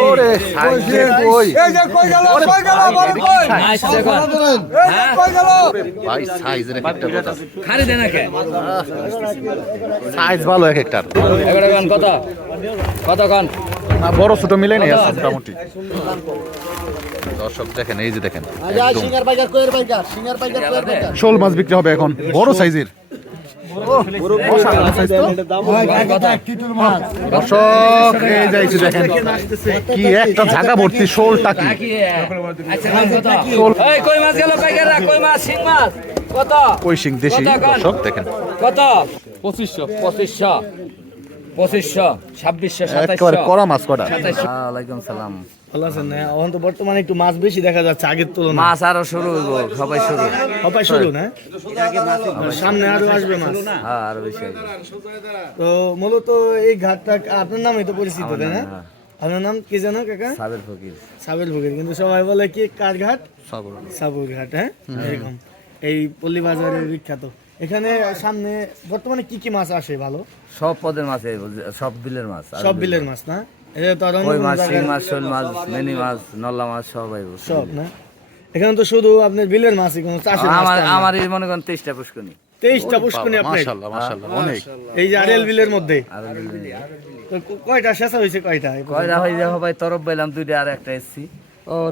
ওরে কই কই গেল কই গেল বল কই? কই গেল ভাই হ্যাঁ? সাইজ রে একটা দেনা কে? সাইজ ভালো এক একটার। এবারে গান কত কত গান। বড় ছোট মিলে নেই আছে মোটামুটি। দর্শক দেখেন এই যে দেখেন শোল মাছ বিক্রি হবে এখন বড় সাইজের। দর্শক এই যাইছে দেখেন। কি একটা ঝাঁকা ভর্তি শোলটা কি? কি আচ্ছা গান কত এই কই মাছ গেল পাইকাররা? কই মাছ? শিং মাছ? কত? কই সিং দেশি দর্শক দেখেন। কত? পঁচিশশো। পঁচিশশো। পঁচিশশো ছাব্বিশশো একেবারে সাতাইশশো। মাছ কটা? ওয়ালাইকুম সালাম। ভালো আছেন না এখন তো বর্তমানে একটু মাছ বেশি দেখা যাচ্ছে আগের তুলনায়। মাছ আরও শুরু হইব সবাই শুরু। হপাই শুরু না সামনে আরও আসবে মাছ। হ্যাঁ আরও বেশি তো মূলত এই ঘাটটা আপনার নামে তো পরিচিত তাই না? হ্যাঁ। আপনার নাম কি জানো কাকা? সাবের ফকির। সাবেল ভুগের কিন্তু সবাই বলে কি কার ঘাট? সাবুর ঘাট। হ্যাঁ? এরকম। এই পল্লী বাজারের বিখ্যাত। এখানে সামনে বর্তমানে কি কি মাছ আসে ভালো? সব পদের মাছ সব বিলের মাছ সব বিলের মাছ। না? কই মাছ শিং মাছ শোল মাছ মেনি মাছ নল্লা মাছ সব আইব সব না? এখানে তো শুধু আপনার বিলের মাছই কোনো চাষের আমার তো আর না। আমার এই মনে করেন তেইশটা পুষ্কনি তেইশটা পুষ্কনি আপনার? মাশাআল্লাহ মাশাআল্লাহ অনেক। এই যে আড়েল বিলের মধ্যে? আর তো ক- কয়টা শেষা হয়েছে কয়টা? কয়টা হয়ে ভাই তরফ পাইলাম দুইটা আর একটা এসছি।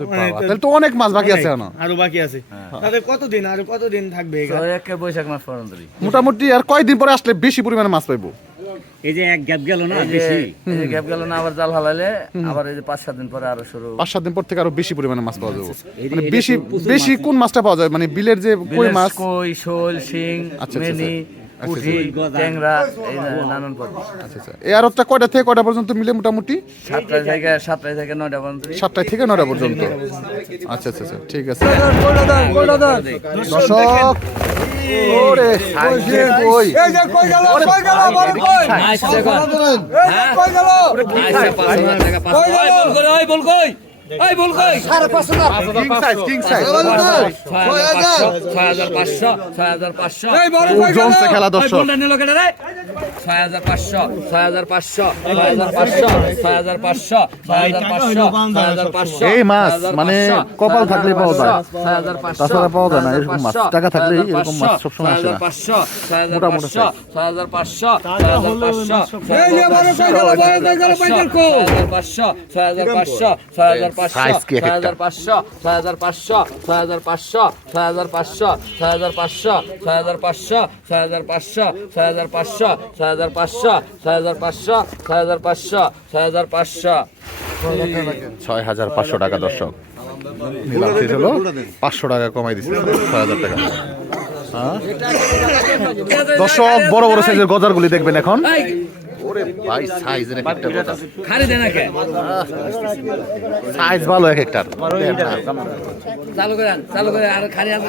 মানে বাবা তো- তাহলে তো অনেক মাছ বাকি আছে আরও বাকি আছে। তাহলে কতদিন আর কতদিন থাকবে বৈশাখ মাস পর্যন্ত মোটামুটি আর কয়দিন পরে আসলে বেশি পরিমাণে মাছ পাইবো? এই যে গ্যাপ গেল না গ্যাপ গেলো না আবার জাল হালালে আবার এই যে পাঁচ সাত দিন পরে আরও শুরু। পাঁচ সাত দিন পর থেকে আরও বেশি পরিমাণে মাছ পাওয়া যাবে। মানে বেশি বেশি কোন মাছটা পাওয়া যায়? মানে বিলের যে কই মাছ? কই শোল শিং আচ্ছা, আচ্ছা, মেনি আচ্ছা, পুঁটি ট্যাংরা এই নানান পদ। আচ্ছা আচ্ছা। এই আরবটা কয়টা থেকে কয়টা পর্যন্ত মিলে মোটামুটি? সাতটা থেকে সাতটা থেকে নয়টা পর্যন্ত। সাতটায় থেকে নয়টা পর্যন্ত? আচ্ছা আচ্ছা আচ্ছা ঠিক আছে। দর্শক ওরে কই? নাইস এই বল কই? সাড়ে পাঁচ হাজার কিং সাইজ কিং সাইজ ছয় হাজার পাঁচশো ছয় হাজার পাঁচশো। এই বড় খেলা দর্শক। ছয় হাজার পাঁচশো ছয় হাজার পাঁচশো ছয় হাজার পাঁচশো ছয় হাজার পাঁচশো ছয় হাজার পাঁচশো ছয় হাজার পাঁচশো এই মাছ মানে কপাল থাকলেই পাওয়া যায় ছয় হাজার পাঁচশো তাছাড়া পাওয়া যায় না এরকম মাছ টাকা থাকলেই এরকম মাছ সবসময় আসে না পাঁচশো ছয় হাজার পাঁচশো ছয় হাজার পাঁচশো ছয় হাজার পাঁচশো ছয় হাজার পাঁচশো ছয় হাজার পাঁচশো ছয় হাজার পাঁচশো Size কি এক ছয়? হাজার পাঁচশো ছয় হাজার পাঁচশো ছয় হাজার পাঁচশো ছয় হাজার পাঁচশো ছয় হাজার পাঁচশো ছয় হাজার পাঁচশো ছয় হাজার পাঁচশো ছয় হাজার পাঁচশো ছয় হাজার পাঁচশো ছয় হাজার পাঁচশো ছয় হাজার পাঁচশো ছয় হাজার পাঁচশো। ছয় হাজার পাঁচশো টাকা দর্শক। নিলাম শেষ হলো পাঁচশো টাকা কমাই দিচ্ছে। ছয় হাজার টাকা। হ্যাঁ? দর্শক বড় বড় সাইজের গজারগুলি দেখবেন এখন। ওরে ভাই সাইজের এক একটা খালি দেনা কে সাইজ ভালো এক একটার। চালু করে চালু করে আর খালি আছে।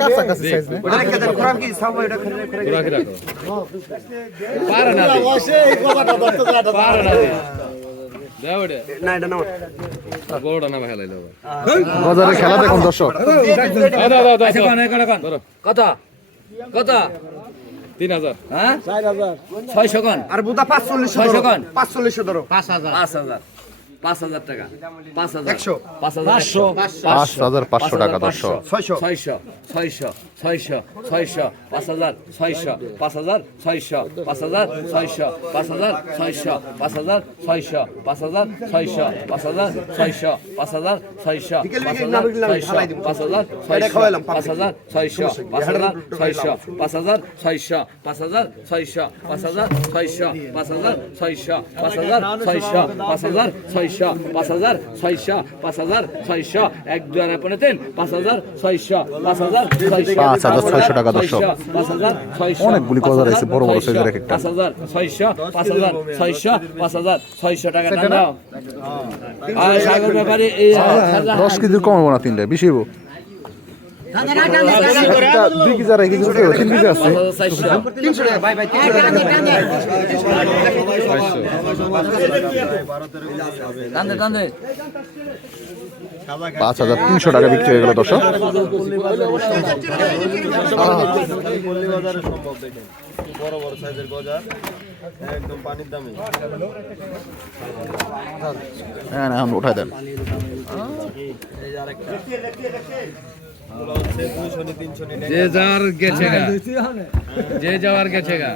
কাঁচা কাঁচা সাইজ না? ওটা কি কোরআন কি সব এটা খরে বাজারে খেলা দেখুন দর্শক। কত? কত? তিন হাজার। হ্যাঁ? ছয়শো কন আর বুধা পাঁচচল্লিশ ছয়শো কন পাঁচচল্লিশ ধরো। পাঁচ হাজার। পাঁচ হাজার। পাঁচ হাজার পাঁচ হাজার। একশো। পাঁচ হাজার পাঁচশো। টাকা ছয়শো। ছয়শো। ছয়শো। ছয়শো ছয়শো পাঁচ হাজার ছয়শো পাঁচ হাজার ছয়শো পাঁচ হাজার ছয়শো পাঁচ হাজার ছয়শো পাঁচ হাজার ছয়শো পাঁচ হাজার ছয়শো পাঁচ হাজার ছয়শো পাঁচ হাজার ছয়শো পাঁচ হাজার ছয়শো পাঁচ হাজার ছয়শো পাঁচ হাজার ছয়শো পাঁচ হাজার ছয়শো পাঁচ হাজার ছয়শো পাঁচ হাজার ছয়শো পাঁচ হাজার ছয়শো পাঁচ হাজার ছয়শো আচ্ছা, আচ্ছা, পাঁচ হাজার ছয়শো টাকা দর্শক। অনেকগুলি কজার আছে বড় বড় সাইজের এক একটা। পাঁচ হাজার ছয়শো পাঁচ হাজার ছয়শো পাঁচ হাজার ছয়শো টাকা দাও। আর সাগর ব্যাপারে আচ্ছা, হ্যাঁ, দশ কেজির কমাবো না তিনটা বেশি দুই কেজি আড়াই কেজি তিন কেজি আছে। টান দে টান দে। পাঁচ হাজার তিনশো টাকা বিক্রি হয়ে গেল, দর্শক। বড় বড় সাইজের একদম পানির দামে যে যার গেছে যে যাওয়ার গেছে গা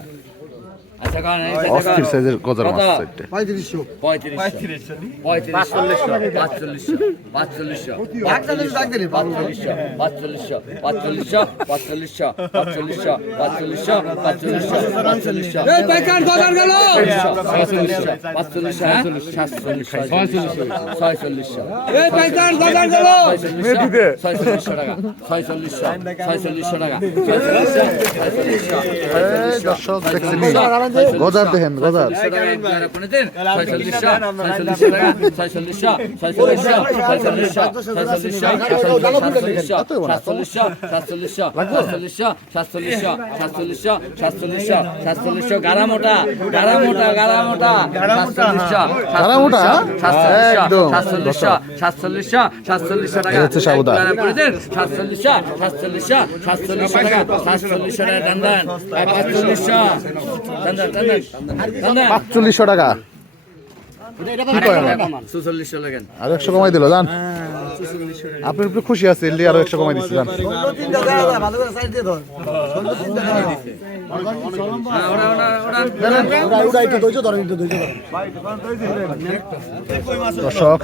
অস্থির সাইজের গজার মাছ? চারটে। পঁয়ত্রিশশো। পঁয়ত্রিশশো। পাঁচচল্লিশশো পাঁচচল্লিশশো পাঁচচল্লিশশো। পাঁচচল্লিশশো পাঁচচল্লিশশো পাঁচচল্লিশশো পাঁচচল্লিশশো পাঁচচল্লিশশো পাঁচচল্লিশশো পাঁচচল্লিশশো পাঁচচল্লিশশো পাঁচচল্লিশশো। হ্যাঁ? সাতচল্লিশশো ছয়চল্লিশশো ছয়চল্লিশশো। টাকা ছয়চল্লিশশো ছয়চল্লিশশো টাকা ছয়চল্লিশশো দর্শক দেখছেন গজার দেখেন গজার গারা মোটা গারা মোটা গারা মোটা গাড়া মোটা? একদম। সাতচল্লিশশো সাতচল্লিশশো সাতচল্লিশশো টাকা। সাতচল্লিশশো সাতচল্লিশশো সাতচল্লিশশো টাকা সাতচল্লিশশো টাকা টান দেন পাঁচচল্লিশশো পাঁচচল্লিশশো টাকা। খুশি আছে একশো কমাই দর্শক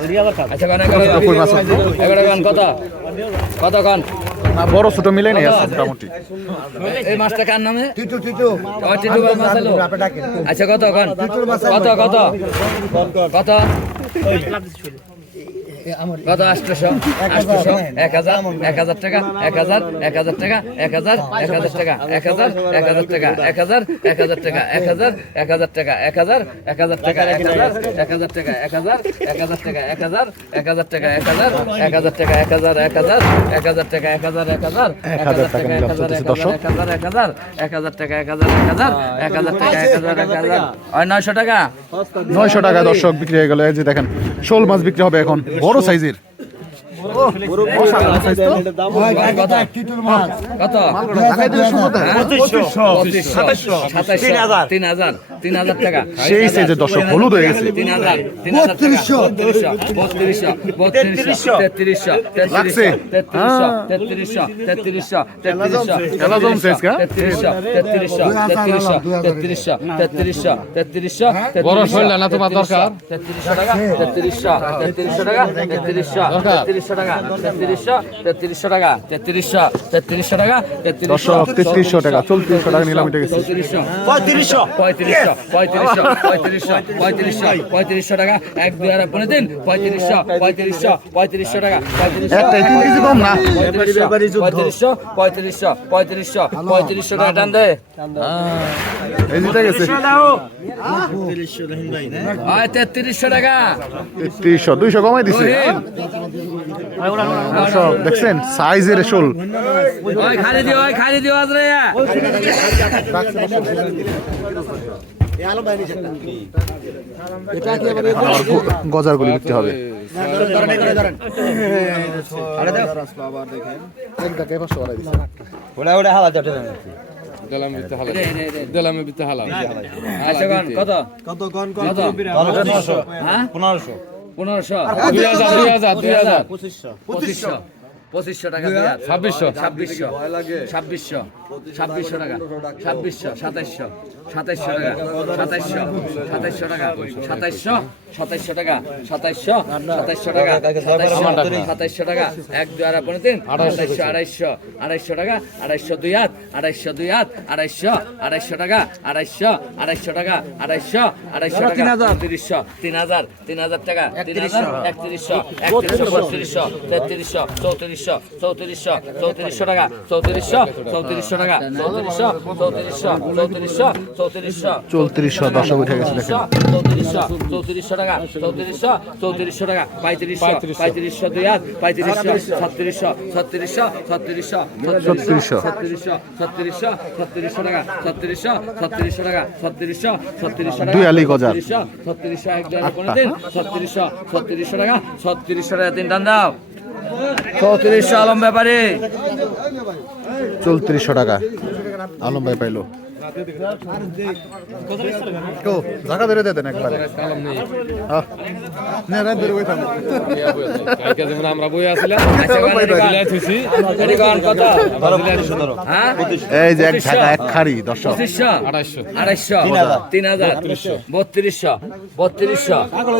কত বড় ছোট মিলে নেই আছে মোটামুটি। এই মাছটা কার নামে? টিটু টিটু। টিটু মাছ হলো আচ্ছা কত কত কত? কত? কত? কত এক হাজার এক হাজার টাকা এক হাজার এক হাজার টাকা এক হাজার এক হাজার টাকা এক হাজার এক হাজার টাকা এক হাজার এক হাজার টাকা এক হাজার এক হাজার টাকা এক হাজার এক হাজার টাকা এক হাজার এক হাজার টাকা এক হাজার এক হাজার টাকা এক হাজার এক হাজার টাকা এক হাজার এক হাজার টাকা এক হাজার এক হাজার এক হাজার টাকা এক হাজার এক হাজার এক হাজার টাকা নিলাম চলতেছে এক হাজার এক হাজার এক হাজার টাকা এক হাজার এক হাজার এক হাজার টাকা এক হাজার এক হাজার নয়শো টাকা নয়শো টাকা দর্শক বিক্রি হয়ে গেল এই যে দেখেন শোল মাছ বিক্রি হবে এখন বড় সাইজের দর্শক হলুদ হয়ে গেছে তিন হাজার তিন হাজার বত্রিশশো বত্রিশশো তেত্রিশশো? তেত্রিশশো তেত্রিশশো তেত্রিশশো তেত্রিশশো? তেত্রিশশো তেত্রিশশো তেত্রিশশো তেত্রিশশো তেত্রিশশো তেত্রিশশো না তোমার দরকার তেত্রিশশো টাকা তেত্রিশশো টাকা তেত্রিশশো তেত্রিশশো টাকা তেত্রিশশো তেত্রিশশো টাকা তেত্রিশশো তেত্রিশশো টাকা তেত্রিশশো তেত্রিশশো টাকা চৌত্রিশশো টাকা নিলাম এটা গেছে। চৌত্রিশশো পঁয়ত্রিশশো। পঁয়ত্রিশশো পঁয়ত্রিশশো পঁয়ত্রিশশো পঁয়ত্রিশশো পঁয়ত্রিশশো টাকা এক দুই আর পনেরো দিন পঁয়ত্রিশশো পঁয়ত্রিশশো পঁয়ত্রিশশো টাকা পঁয়ত্রিশশো একটাই তিন কেজি কম না? পঁয়ত্রিশশো পঁয়ত্রিশশো পঁয়ত্রিশশো টাকা টান তেত্রিশশো টাকা। তেত্রিশশো দুইশো কমাই দিছে। দেখছেন সাইজের শোল। হবে। আচ্ছা, পনেরোশো। পনেরোশো। দুই হাজার দুই হাজার দুই হাজার। পঁচিশশো পঁচিশশো। টাকা দুই ছাব্বিশশো। ছাব্বিশশো। ছাব্বিশশো ছাব্বিশশো টাকা। ছাব্বিশশো সাতাইশশো। সাতাইশশো টাকা। সাতাইশশো সাতাইশশো টাকা। সাতাইশশো সাতাইশশো টাকা। সাতাইশশো সাতাইশশো টাকা। সাতাইশশো সাতাইশশো টাকা। এক দুই আড়াই পনেরো তিন। আড়াইশো আড়াইশো আড়াইশো টাকা। আড়াইশো দুই হাত আড়াইশো দুই হাত আড়াইশো আড়াইশো টাকা। আড়াইশো আড়াইশো টাকা। আড়াইশো আড়াইশো টাকা। তিরিশশো তিন হাজার তিন হাজার টাকা। একত্রিশশো। একত্রিশশো একত্রিশশো বত্রিশশো তেত্রিশশো চৌত্রিশশো চৌত্রিশশো চৌত্রিশশো টাকা চৌত্রিশশো চৌত্রিশশো টাকা চৌত্রিশশো চৌত্রিশশো চৌত্রিশশো চৌত্রিশশো চৌত্রিশশো দর্শক উঠে গেছে চৌত্রিশশো চৌত্রিশশো টাকা চৌত্রিশশো চৌত্রিশশো টাকা পঁয়ত্রিশশো পঁয়ত্রিশশো দুই হাত পঁয়ত্রিশশো ছত্রিশশো ছত্রিশশো ছত্রিশশো ছত্রিশশো। ছত্রিশশো ছত্রিশশো ছত্রিশশো টাকা ছত্রিশশো ছত্রিশশো টাকা ছত্রিশশো ছত্রিশশো টাকা দুই আলি গজার। ছত্রিশশো ছত্রিশশো এক ছত্রিশশো ছত্রিশশো টাকা ছত্রিশশো টাকা তিন টান দাও চৌত্রিশশো আলম ব্যাপারে। চৌত্রিশশো টাকা আলম ভাই পাইলো। কেউ জায়গা ধরে দেন একবারে। কালাম নেই আহ, নে, রাত ধরে বই থাকো। কালকে যেমন আমরা বই কত হ্যাঁ? এই যে এক ঢাকা এক খাড়ি দর্শক আড়াইশো। আড়াইশো? তিন হাজার। বত্রিশশো। বত্রিশশো?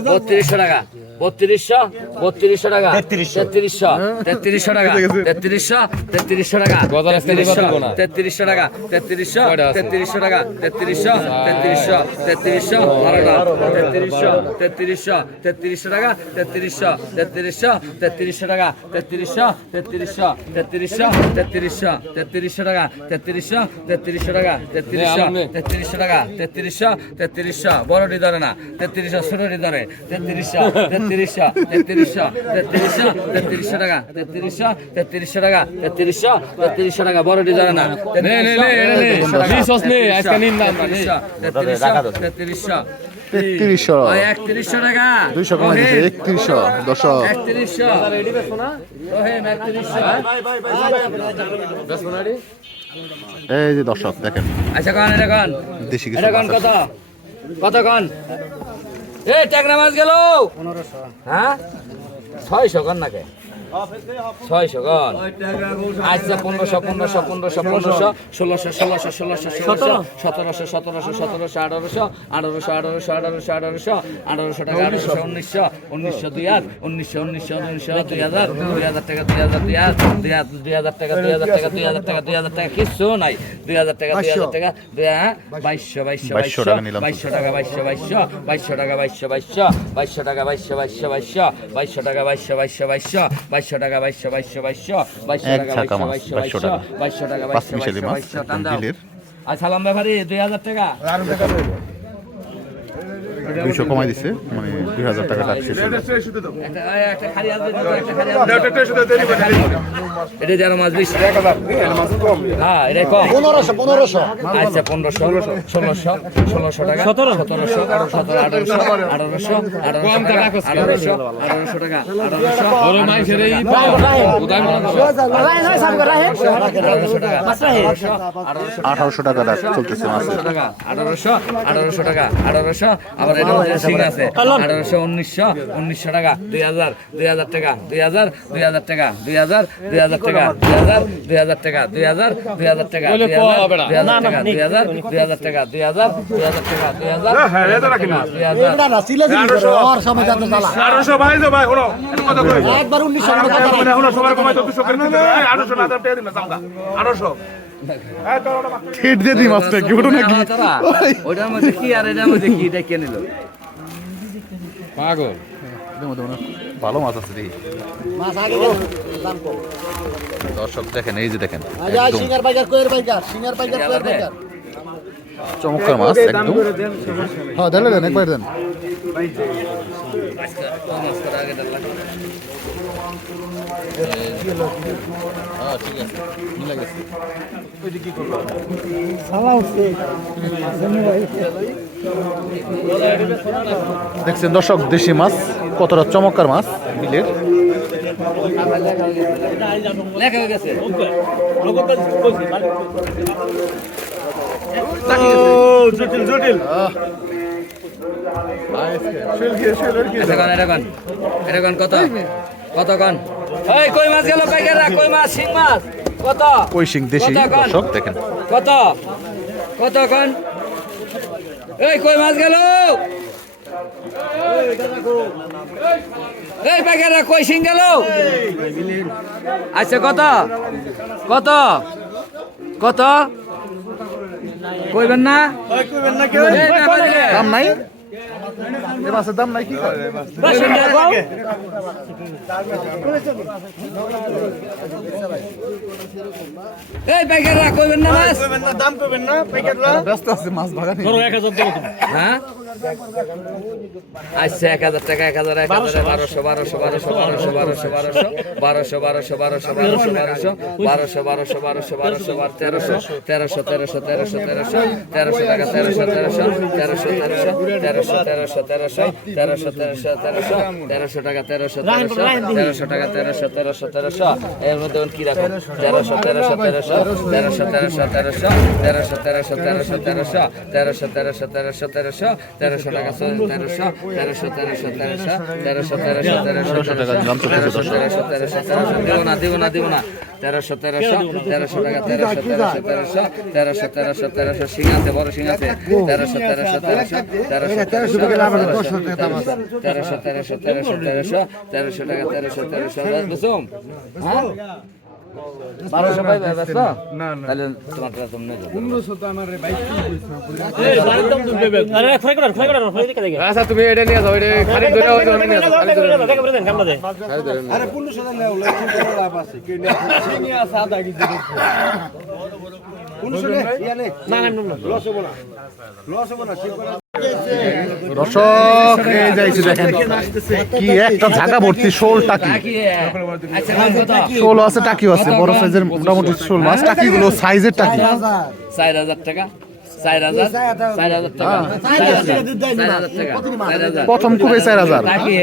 বত্রিশশো? টাকা। বত্রিশশো? বত্রিশশো টাকা। তেত্রিশশো। তেত্রিশশো? টাকা। তেত্রিশশো? তেত্রিশশো টাকা। তেত্রিশশো? তেত্রিশশো টাকা। তেত্রিশশো? তেত্রিশশো টাকা তেত্রিশশো তেত্রিশশো তেত্রিশশো বারোটা তেত্রিশশো তেত্রিশশো তেত্রিশশো টাকা তেত্রিশশো তেত্রিশশো তেত্রিশশো টাকা তেত্রিশশো তেত্রিশশো তেত্রিশশো তেত্রিশশো তেত্রিশশো টাকা তেত্রিশশো তেত্রিশশো টাকা তেত্রিশশো তেত্রিশশো টাকা তেত্রিশশো তেত্রিশশো বড়টি ধরে না তেত্রিশশো ছোটটি ধরে তেত্রিশশো তেত্রিশশো তেত্রিশশো তেত্রিশশো তেত্রিশশো টাকা তেত্রিশশো তেত্রিশশো টাকা তেত্রিশশো তেত্রিশশো টাকা বড়টি ধরে না নে, আজকে টাকা। এই যে দর্শক দেখেন। আচ্ছা কন এটা কন। দেশি কিছু এটা কন কত? কত কন? এ ট্যাংরা মাছ গেল। হ্যাঁ? ছয়শো কন নাকি? ছয়শো কন আচ্ছা পনেরোশো পনেরোশো পনেরোশো পনেরোশো ষোলোশো ষোলোশো ষোলোশো ষোলোশো সতেরোশো সতেরোশো সতেরোশো আঠারোশো আঠারোশো আঠারোশো আঠারোশো আঠারোশো আঠারোশো টাকা আঠারোশো উনিশশো উনিশশো দুই হাজার উনিশশো উনিশশো উনিশশো দুই হাজার দুই হাজার টাকা দুই হাজার দুই হাজার দুই হাজার দুই হাজার টাকা দুই হাজার টাকা দুই হাজার টাকা দুই হাজার টাকা কিচ্ছু নাই। দুই হাজার টাকা দুই হাজার টাকা দুই হ্যাঁ? বাইশশো বাইশশো বাইশশো। বাইশশো টাকা বাইশশো বাইশশো বাইশশো টাকা বাইশশো বাইশশো বাইশশো টাকা বাইশশো বাইশশো বাইশশো বাইশশো টাকা বাইশশো বাইশশো বাইশশো বাইশশো টাকা বাইশশো বাইশশো বাইশশো বাইশশো টাকা বাইশশো বাইশশো বাইশশো টাকা। বাইশশো টাকা বাইশশো বাইশশো বাইশশো টান দাও। আর সালাম ব্যাপারি দুই হাজার টাকা? দুইশো কমাই দিছে মানে দুই হাজার টাকা টাকা শেষ। এটা যারা মাছ বেশি হ্যাঁ এটা কম। পনেরোশো পনেরোশো। আচ্ছা পনেরোশো ষোলোশো ষোলোশো টাকা। সতেরো। সতেরোশো সতেরো আঠারোশো আঠারোশো আঠারোশো আঠারোশো আঠারোশো টাকা আঠারোশো। টাকা। আঠারোশো টাকা। আঠারোশো আঠারোশো টাকা আঠারোশো আবার আছে। আঠারোশো উনিশশো উনিশশো টাকা দুই হাজার দুই হাজার টাকা দুই হাজার দুই হাজার টাকা দুই হাজার দুই হাজার টাকা দুই হাজার দুই হাজার টাকা দুই হাজার দুই হাজার টাকা দুই হাজার দুই হাজার টাকা দুই হাজার দুই হাজার টাকা দুই হাজার দুই হাজার টাকা দুই হাজার আঠারোশো। মানে দিয়ে দিই মাছটা কি ওটা নাকি? তারা মধ্যে কি আর এটার মধ্যে কি এটা কে নিল? পাগল। এদের মধ্যে ভালো মাছ আছে দর্শক দেখেন এই যে দেখেন পাইকার চমৎকার মাছ একদম। হ্যাঁ দেন দেন একবার দেন। মাছ করা দেখছেন দর্শক দেশি মাছ কতটা চমৎকার মাছ বিলের। জটিল জটিল। কত? কত কন? কই মাছ গেল? কই গেল? কই মাছ? শিং মাছ? কত? কই সিং দেশি। কত দর্শক দেখেন। কত? কত কন এই কই মাছ গেল? এই পাইকাররা কই শিং গেল? আচ্ছা কত? কত? কত? কইবেন না। দাম নাই? মাছের দাম নাই কি? এই পাইকাররা কইবেন না মাছ? দাম কইবেন না পাইকাররা। ব্যস্ত আছে মাছ বাগানে। হ্যাঁ? আচ্ছা এক হাজার টাকা এক হাজার এক হাজার বারোশো বারোশো বারোশো বারোশো বারোশো বারোশো বারোশো বারোশো বারোশো বারোশো বারোশো বারোশো বারোশো বারোশো বারোশো বার তেরোশো তেরোশো তেরোশো তেরোশো তেরোশো তেরোশো টাকা তেরোশো তেরোশো তেরোশো তেরোশো তেরোশো তেরোশো তেরোশো তেরোশো তেরোশো তেরোশো তেরোশো টাকা তেরোশো তেরোশো তেরোশো টাকা তেরোশো তেরোশো তেরোশো এর মধ্যে কি রাখো তেরোশো তেরোশো তেরোশো তেরোশো তেরোশো তেরোশো তেরোশো তেরোশো তেরোশো তেরোশো তেরোশো তেরোশো তেরোশো তেরোশো তেরোশো টাকা তেরোশো তেরোশো তেরোশো তেরোশো তেরোশো তেরোশো তেরোশো তেরোশো। তেরোশো তেরোশো তেরোশো দিব না দিব না দিব না তেরোশো তেরোশো তেরোশো টাকা তেরোশো তেরোশো তেরোশো তেরোশো তেরোশো তেরোশো সিং আছে বড় সিং আছে তেরোশো তেরোশো তেরোশো তেরোশো তেরোশো তেরোশো তেরোশো তেরোশো তেরোশো তেরোশো টাকা তেরোশো তেরোশো বুঝুম হ্যাঁ বারোশো পাই ব্যস্ত? তাহলে তোমার তুমি আচ্ছা তুমি এটা নিয়ে যাও এটা খালি ধরে হয় ধরে নিয়ে যাও খালি ধরে আরে পনেরোশো লাভ আছে সাদা কিছু পনেরোশো না লস হব না। লস হব না ঠিক দর্শক এই যাইছে দেখেন কি একটা জায়গা ভর্তি শোল টাকি। শোল আছে টাকিও আছে বড় সাইজের মোটামুটি শোল মাছ। টাকিগুলো সাইজের টাকি। চার হাজার টাকা প্রথম খুবই চার হাজার। টাকি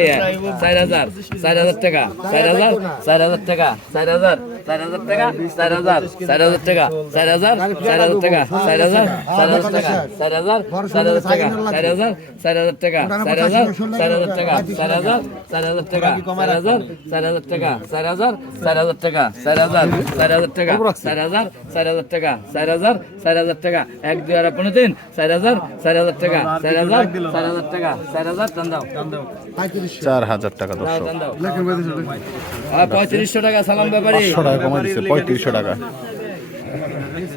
চার হাজার চার হাজার টাকা চার হাজার চার হাজার টাকা চার হাজার। চার হাজার টাকা চার হাজার চার হাজার টাকা চার হাজার চার হাজার টাকা চার হাজার চার হাজার টাকা চার হাজার চার হাজার টাকা চার হাজার চার হাজার টাকা চার হাজার চার হাজার টাকা চার হাজার চার হাজার টাকা চার হাজার চার হাজার টাকা চার হাজার চার হাজার টাকা চার হাজার চার হাজার টাকা চার হাজার চার হাজার টাকা চার হাজার চার হাজার টাকা এক দুই আর পনেরো তিন চার হাজার চার হাজার টাকা চার হাজার চার হাজার টাকা চার হাজার টান দাও চার হাজার টাকা পঁয়ত্রিশশো টাকা সালাম ব্যাপারী পঁয়ত্রিশশো টাকা।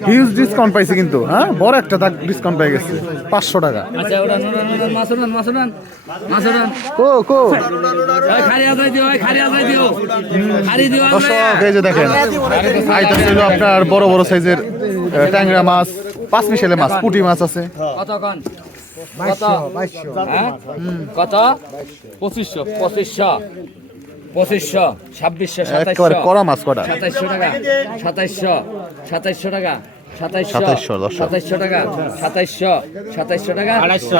হিউজ ডিসকাউন্ট পাইছে কিন্তু হ্যাঁ? বড় একটা ডিসকাউন্ট গেছে পাঁচশো টাকা। কো আপনার বড় বড় সাইজের ট্যাংরা মাছ পাঁচ মিশেলে মাছ পুটি মাছ আছে। কত? পঁচিশশো পঁচিশশো। পঁচিশশো ছাব্বিশশো সাতাইশ সাতাইশশো। কড়া মাছ কটা? সাতাইশশো টাকা সাতাইশশো সাতাইশশো টাকা। সাতাইশশো। সাতাইশশো, টাকা। সাতাইশশো সাতাইশশো টাকা। আড়াইশো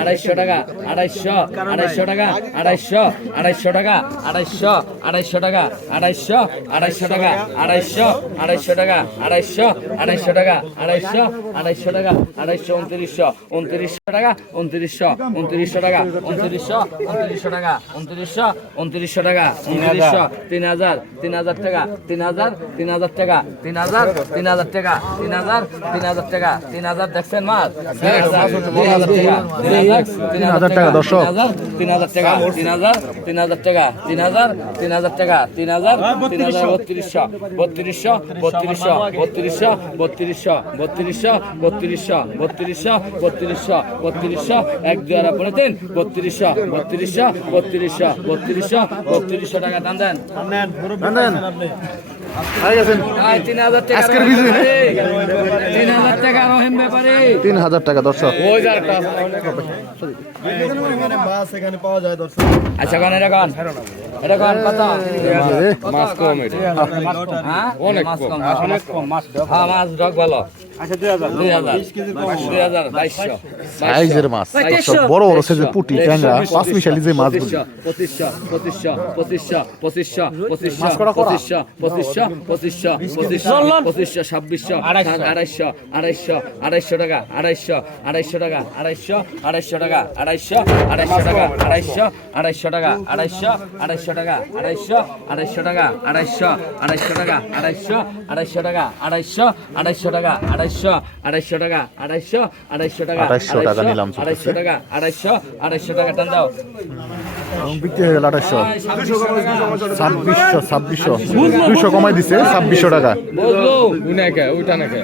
আড়াইশো টাকা। আড়াইশো আড়াইশো টাকা। আড়াইশো আড়াইশো টাকা। আড়াইশো আড়াইশো টাকা। আড়াইশো আড়াইশো টাকা। আড়াইশো আড়াইশো টাকা। আড়াইশো আড়াইশো টাকা। আড়াইশো আড়াইশো টাকা। আড়াইশো উনত্রিশশো উনত্রিশশো টাকা। উনত্রিশশো উনত্রিশশো টাকা। উনত্রিশশো উনত্রিশশো টাকা। উনত্রিশশো উনত্রিশশো টাকা। উনত্রিশশো তিন হাজার তিন হাজার টাকা। তিন হাজার তিন হাজার টাকা। তিন হাজার তিন হাজার টাকা। তিন হাজার তিন হাজার টাকা তিন হাজার দেখছেন মাছ তিন হাজার টাকা তিন হাজার তিন হাজার টাকা, দর্শক। তিন হাজার টাকা তিন হাজার তিন হাজার টাকা তিন হাজার তিন হাজার টাকা তিন হাজার তিন হাজার বত্রিশশো বত্রিশশো বত্রিশশো বত্রিশশো বত্রিশশো বত্রিশশো বত্রিশশো বত্রিশশো বত্রিশশো বত্রিশশো এক দুই আর পনেরো তিন বত্রিশশো বত্রিশশো বত্রিশশো বত্রিশশো বত্রিশশো টাকা টান দেন আয়, তিন হাজার টাকা দর্শক। আচ্ছা গান এটা গান। এটা গান কথা। মাছ কম এটা। অনেক কম মাছ কম মাছ ভালো সাইজের মাছ বড় বড় সাইজের পুটি ট্যাংরা পাঁচ মিশালি যে মাছগুলি পঁচিশশো পঁচিশশো পঁচিশশো পঁচিশশো পঁচিশশো পঁচিশশো পঁচিশশো পঁচিশশো পঁচিশশো পঁচিশশো ছাব্বিশশো আড়াইশো আড়াইশো আড়াইশো টাকা আড়াইশো আড়াইশো টাকা আড়াইশো আড়াইশো টাকা আড়াইশো আড়াইশো টাকা আড়াইশো আড়াইশো টাকা আড়াইশো আড়াইশো টাকা আড়াইশো আড়াইশো টাকা আড়াইশো আড়াইশো টাকা আড়াইশো আড়াইশো টাকা আড়াইশো আড়াইশো টাকা আড়াইশো আড়াইশো টাকা আড়াইশো আড়াইশো টাকা আড়াইশো টাকা নিলাম। আড়াইশো টাকা আড়াইশো আড়াইশো টাকা টান দাও। বিক্রি হয়ে গেল আঠাশশো ছাব্বিশশো কমাই দিছে ছাব্বিশশো টাকা। বুঝলো? নাকি ওইটা নাকি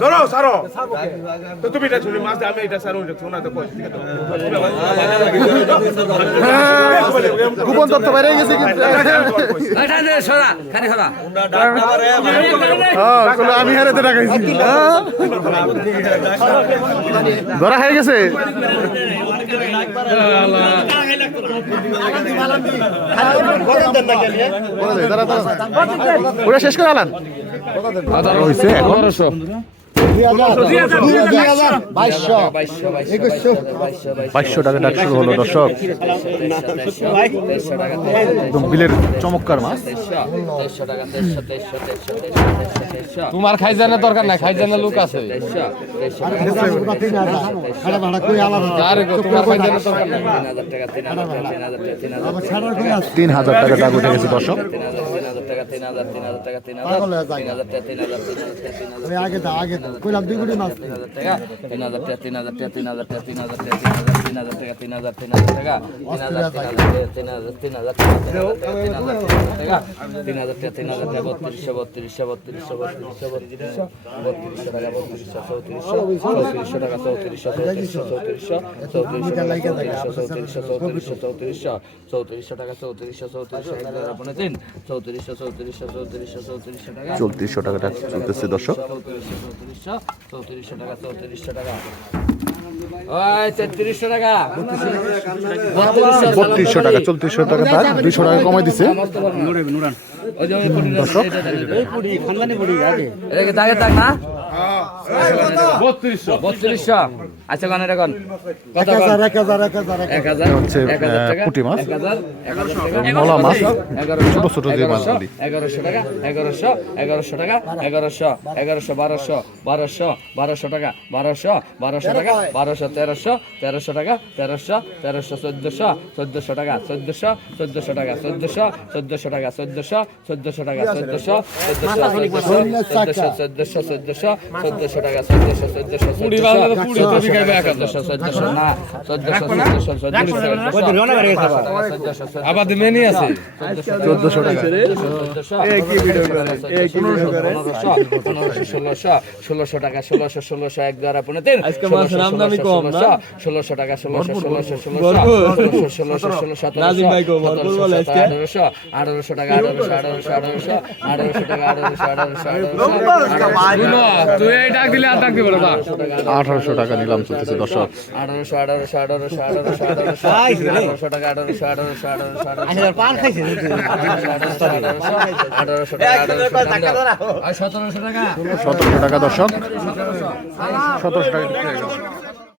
ধরো সারো। আমি এটা গোপন তথ্য বাইরে গেছে আমি হারাতে টাকাইছি ধরা হয়ে গেছে। ওটা শেষ করে আলান হয়েছে এখন। বাইশশো টাকা দর্শক তোমার খাইজানের দরকার নাই খাইজানের লোক আছে তিন হাজার টাকা দাগ উঠে গেছে দর্শক আগে আগে কইলাম দুই গুড়ি মাছ তিন হাজার টাকা তিন হাজার টাকা তিন হাজার টাকা তিন হাজার টাকা তিন হাজার টাকা তিন হাজার টাকা তিন হাজার তিন হাজার টাকা তিন হাজার তিন হাজার টাকা তিন হাজার টাকা তিন হাজার টাকা বত্রিশশো বত্রিশশো বত্রিশশো বত্রিশশো বত্রিশশো বত্রিশশো টাকা বত্রিশশো চৌত্রিশশো চৌত্রিশশো টাকা চৌত্রিশশো চৌত্রিশশো চৌত্রিশশো চৌত্রিশশো চৌত্রিশশো চৌত্রিশশো চৌত্রিশশো টাকা চৌত্রিশশো চৌত্রিশশো এক হাজার পনেরো তিন চৌত্রিশশো চৌত্রিশশো চৌত্রিশশো চৌত্রিশশো টাকা চৌত্রিশশো টাকা ডাক চলতেছে দর্শক চৌত্রিশশো চৌত্রিশশো চৌত্রিশশো টাকা চৌত্রিশশো টাকা। বত্রিশশো টাকা চৌত্রিশশো টাকা দুইশো টাকা কমাই দিছে। দর্শক দাগ আচ্ছা। এগারোশো টাকা এগারোশো এগারোশো টাকা এগারোশো এগারোশো বারোশো বারোশো বারোশো টাকা বারোশো বারোশো টাকা বারোশো তেরোশো তেরোশো টাকা তেরোশো তেরোশো চোদ্দশো চোদ্দশো টাকা চোদ্দশো চোদ্দশো টাকা চোদ্দশো চোদ্দশো টাকা চোদ্দশো চোদ্দশো টাকা চোদ্দশো চোদ্দশো চোদ্দশো চোদ্দশো চোদ্দশো টাকা চোদ্দশো চোদ্দশো চোদ্দশো চোদ্দশো না চোদ্দশো চোদ্দশো চোদ্দশো আবার মেনি আছে চোদ্দশো টাকা ষোলোশো ষোলোশো টাকা ষোলোশো ষোলোশো এক দ্বারা পনেরো তিন ষোলোশো টাকা ষোলোশো ষোলোশো ষোলোশো ষোলোশো ষোলোশো আঠারোশো আঠারোশো টাকা আঠারোশো আঠারোশো টাকা নিলাম চলতেছে দর্শক। সতেরোশো টাকা দর্শক। সতেরোশো টাকা।